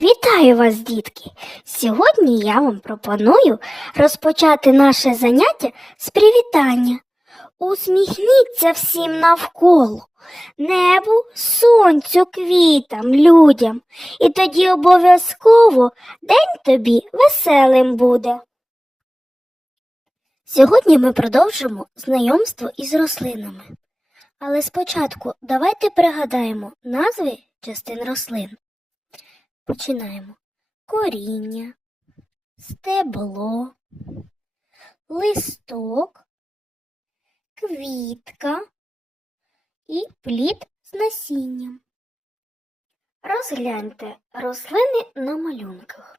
Вітаю вас, дітки! Сьогодні я вам пропоную розпочати наше заняття з привітання. Усміхніться всім навколо, небу, сонцю, квітам, людям, і тоді обов'язково день тобі веселим буде. Сьогодні ми продовжимо знайомство із рослинами. Але спочатку давайте пригадаємо назви частин рослин. Починаємо. Коріння, стебло, листок, квітка і плід з насінням. Розгляньте рослини на малюнках.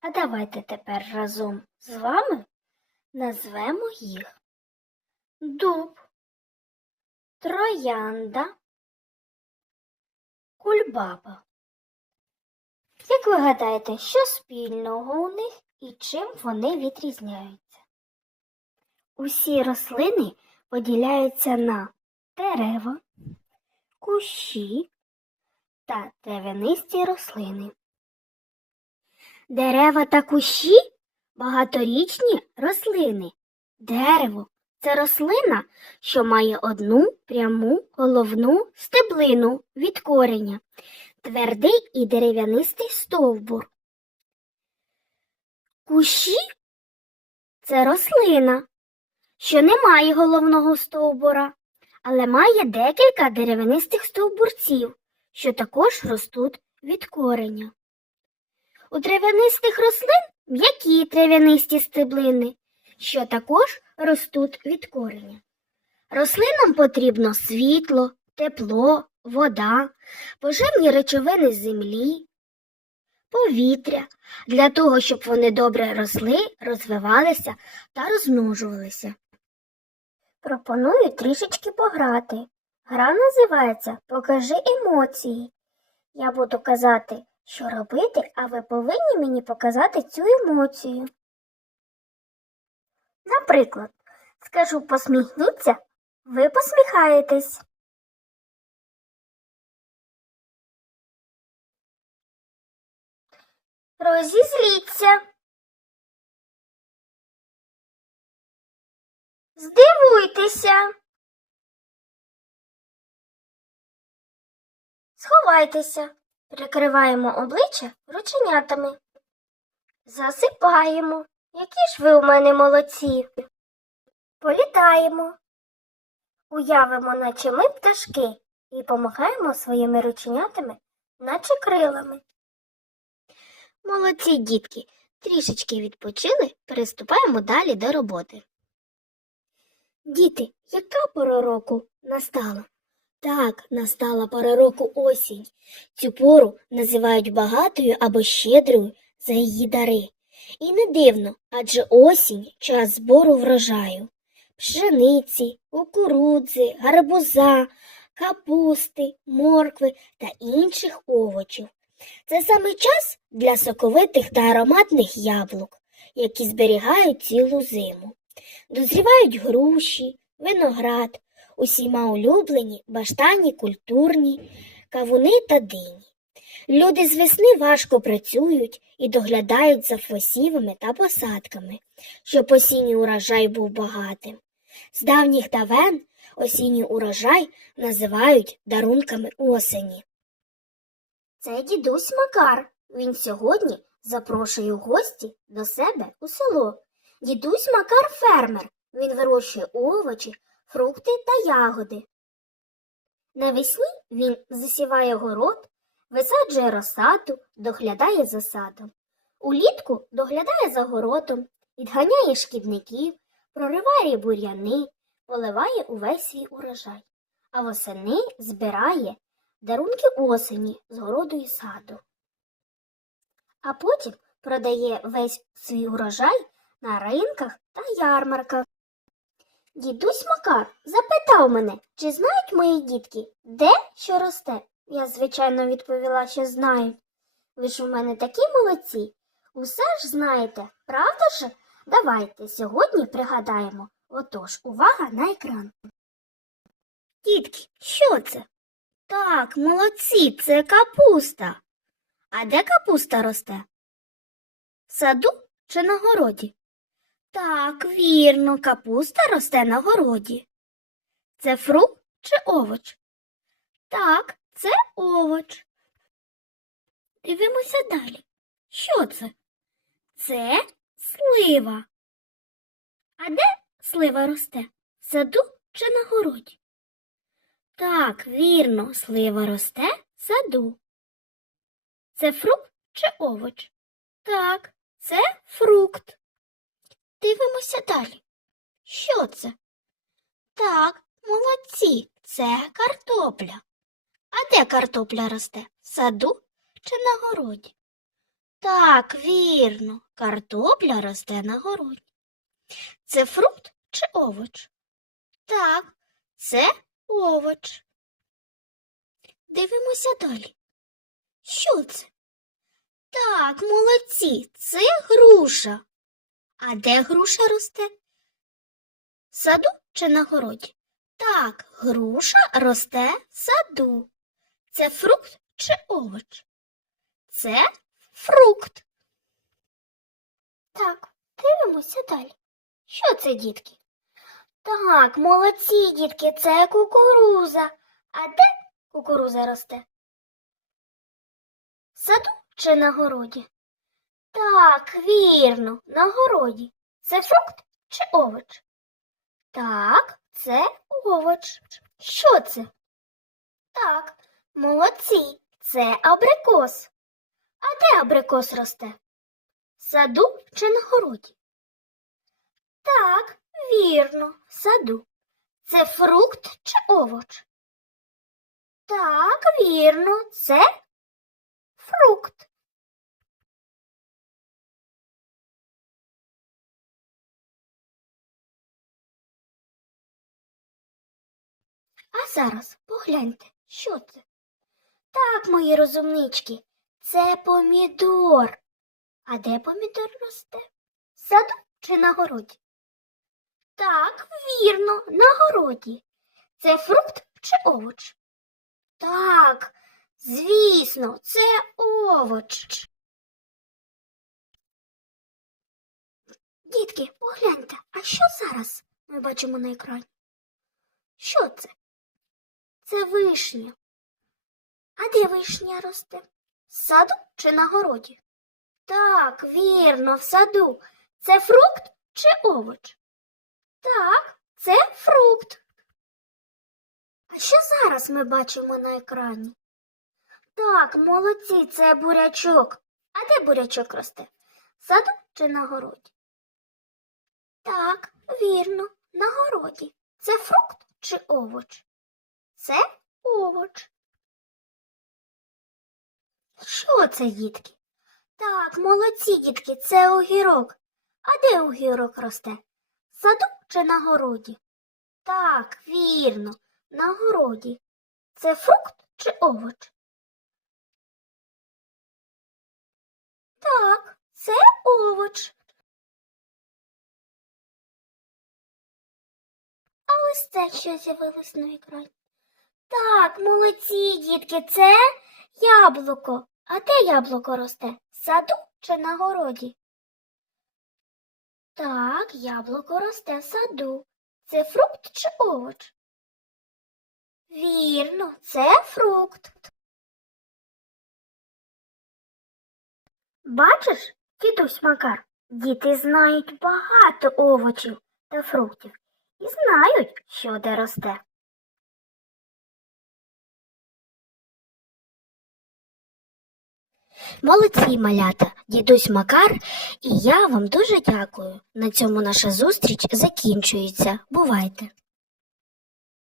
А давайте тепер разом з вами назвемо їх дуб, троянда, кульбаба. Як ви гадаєте, що спільного у них і чим вони відрізняються? Усі рослини поділяються на дерева, кущі та травянисті рослини. Дерева та кущі багаторічні рослини. Дерево це рослина, що має одну пряму головну стеблину від кореня твердий і дерев'янистий стовбур. Кущі це рослина, що не має головного стовбура, але має декілька дерев'янистих стовбурців, що також ростуть від кореня. У трав'янистих рослин м'які трав'янисті стеблини, що також ростуть від кореня. Рослинам потрібно світло, тепло, вода, поживні речовини з землі, повітря для того, щоб вони добре росли, розвивалися та розмножувалися. Пропоную трішечки пограти. Гра називається Покажи емоції. Я буду казати, що робити, а ви повинні мені показати цю емоцію. Наприклад, скажу посміхніться, ви посміхаєтесь. Розізліться. Здивуйтеся. Сховайтеся. Прикриваємо обличчя рученятами. Засипаємо. Які ж ви у мене молодці. Політаємо. Уявимо, наче ми пташки, і помахаємо своїми рученятами, наче крилами. Молодці, дітки, трішечки відпочили, переступаємо далі до роботи. Діти, яка пора року настала? Так, настала пора року осінь. Цю пору називають багатою або щедрою за її дари. І не дивно, адже осінь час збору врожаю. Пшениці, кукурудзи, гарбуза, капусти, моркви та інших овочів. Це саме час для соковитих та ароматних яблук, які зберігають цілу зиму. Дозрівають груші, виноград, усіма улюблені, баштані, культурні, кавуни та дині. Люди з весни важко працюють і доглядають за посівами та посадками, щоб осінній урожай був багатим. З давніх давен осінній урожай називають дарунками осені. Це дідусь Макар. Він сьогодні запрошує в гості до себе у село. Дідусь Макар фермер. Він вирощує овочі, фрукти та ягоди. Навесні він засіває город, висаджує розсаду, доглядає за садом. Улітку доглядає за городом, відганяє шкідників, прориває бур'яни, поливає увесь свій урожай, а восени збирає дарунки осені з городу і саду. А потім продає весь свій урожай на ринках та ярмарках. Дідусь Макар запитав мене, чи знають мої дітки, де що росте. Я, звичайно, відповіла, що знають. Ви ж у мене такі молодці. Усе ж знаєте, правда ж? Давайте сьогодні пригадаємо. Отож, увага на екран. Дітки, що це? Так, молодці, це капуста. А де капуста росте? В саду чи на городі? Так, вірно, капуста росте на городі. Це фрукт чи овоч? Так, це овоч. Дивимося далі. Що це? Це слива. А де слива росте? В саду чи на городі? Так, вірно, слива росте в саду. Це фрукт чи овоч? Так, це фрукт. Дивимося далі. Що це? Так, молодці, це картопля. А де картопля росте? В саду чи на городі? Так, вірно, картопля росте на городі. Це фрукт чи овоч? Так, це овоч. Дивимося далі. Що це? Так, молодці, це груша. А де груша росте? В саду чи на городі? Так, груша росте в саду. Це фрукт чи овоч? Це фрукт. Так, дивимося далі. Що це, дітки? Так, молодці, дітки, це кукуруза. А де кукуруза росте? В саду чи на городі? Так, вірно, на городі. Це фрукт чи овоч? Так, це овоч. Що це? Так, молодці, це абрикос. А де абрикос росте? В саду чи на городі? Так, вірно, саду. Це фрукт чи овоч? Так, вірно, це фрукт. А зараз погляньте, що це? Так, мої розумнички, це помідор. А де помідор росте? В саду чи на городі? Так, вірно, на городі. Це фрукт чи овоч? Так, звісно, це овоч. Дітки, погляньте, а що зараз ми бачимо на екрані? Що це? Це вишня. А де вишня росте? В саду чи на городі? Так, вірно, в саду. Це фрукт чи овоч? Так, це фрукт. А що зараз ми бачимо на екрані? Так, молодці, це бурячок. А де бурячок росте? В саду чи на городі? Так, вірно, на городі. Це фрукт чи овоч? Це овоч. Що це, дітки? Так, молодці, дітки, це огірок. А де огірок росте? Саду чи на городі? Так, вірно, на городі. Це фрукт чи овоч? Так, це овоч. А ось це що з'явилось на екрані. Так, молодці, дітки, це яблуко. А де яблуко росте? Саду чи на городі? Так, яблуко росте в саду. Це фрукт чи овоч? Вірно, це фрукт. Бачиш, дідусь Макар, діти знають багато овочів та фруктів і знають, що де росте. Молодці малята, дідусь Макар, і я вам дуже дякую. На цьому наша зустріч закінчується. Бувайте!